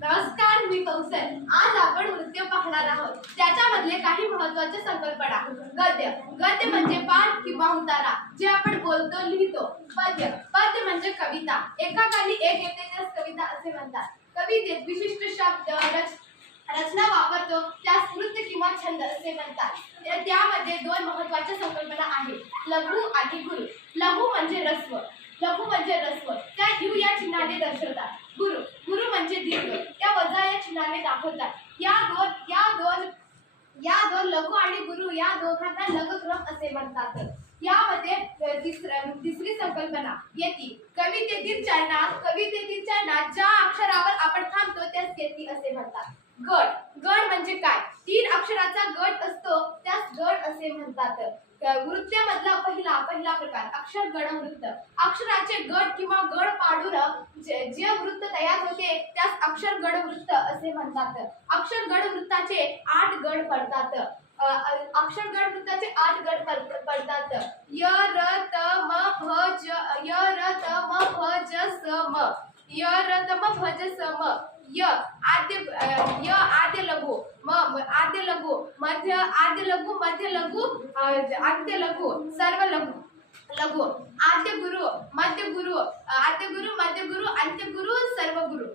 नमस्कार मी कौशल आज आपण नृत्य पाहणार आहोत. त्याच्यामधले काही महत्त्वाचे संकल्पना. गद्य. गद्य म्हणजे पाठ किंवा उतारा जे आपण बोलतो लिहितो. पद्य. पद्य म्हणजे कविता. एकाखाली एक येते त्यास कविता असे म्हणतात. कवितेत विशिष्ट शब्द रच रचना वापरतो. त्यास नृत्य किंवा छंद असे म्हणतात. त्यामध्ये दोन महत्त्वाच्या संकल्पना आहेत. लघु आणि गुरु. लघु म्हणजे रस्व. लघु म्हणजे रस्व. त्या यू या चिन्हाने दर्शवतात गुरु गुरु म्हणजे दीर्घ त्या वजा प्रकारे दाखवतात या दोन या दोन या दोन लघु आणि गुरु या दोघांना लघुक्रम असे म्हणतात. यामध्ये अ, तिसरी संकल्पना येते. कवितेतील चरणात कवितेतील चरणात ज्या अक्षरावर आपण थांबतो त्यास येती असे म्हणतात. गट गट म्हणजे काय? तीन अक्षराचा गट असतो. गण असे म्हणतात. वृत्त्यामधला पहिला पहिला प्रकार अक्षर गण वृत्त अक्षराचे गट किंवा गड पाडून जे वृत्त तयार होते त्यास अक्षर गड वृत्त असे म्हणतात. अक्षर गड वृत्ताचे आठ गड पडतात. अक्षर गड वृत्ताचे आठ गड पडतात. य र त म भ ज य र त म भ ज स म. य र त म भ ज स म. य आद्य य आद्य लघु म म- आद्य लघु मध्य आद्य लघु मध्य लघु अंत्य लघु सर्व लघु लघु आद्य गुरु मध्य गुरु आद्य गुरु मध्य गुरु अंत्य गुरु सर्व गुरु.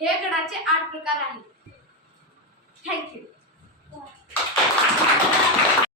हे गणाचे आठ प्रकार आहेत. थँक्यू